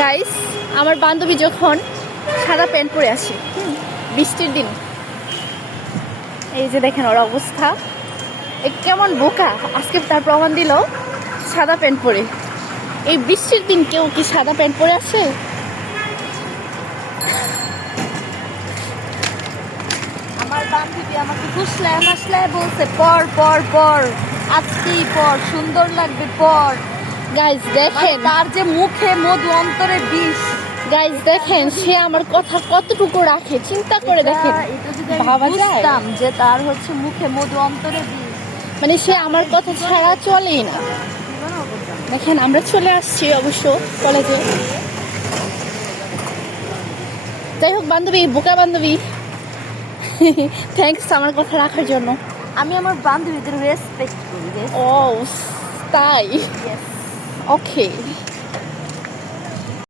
Guys, আমার বান্ধবী যখন সাদা প্যান্ট পরে আসে বৃষ্টির দিন, এই যে দেখেন ওর অবস্থা, কেমন বোকা। আজকে তার প্রমাণ দিল সাদা প্যান্ট পরে। এই বৃষ্টির দিন কেউ কি সাদা প্যান্ট পরে আসে? আমার বান্ধবী আমাকে ফুসলায় মাসলায় বলছে পর পর পর, আজকেই পর, সুন্দর লাগবে পর। গাইস দেখেন, তার যে মুখে মধু অন্তরে বিষ। গাইস দেখেন সে আমার কথা কতটুকু রাখে, চিন্তা করে দেখেন। এটা যদি আমি ভাবা যায়? বুঝতাম যে তার হচ্ছে মুখে মধু অন্তরে বিষ। মানে সে আমার কথা ছাড়া চলেই না। দেখেন আমরা চলে আসছি অবশ্য কলেজে। যাই হোক বান্ধবী, বোকা বান্ধবী, থ্যাঙ্কস আমার কথা রাখার জন্য। আমি আমার বান্ধবীদের রেসপেক্ট করি। ও তাই? Yes. ওকে।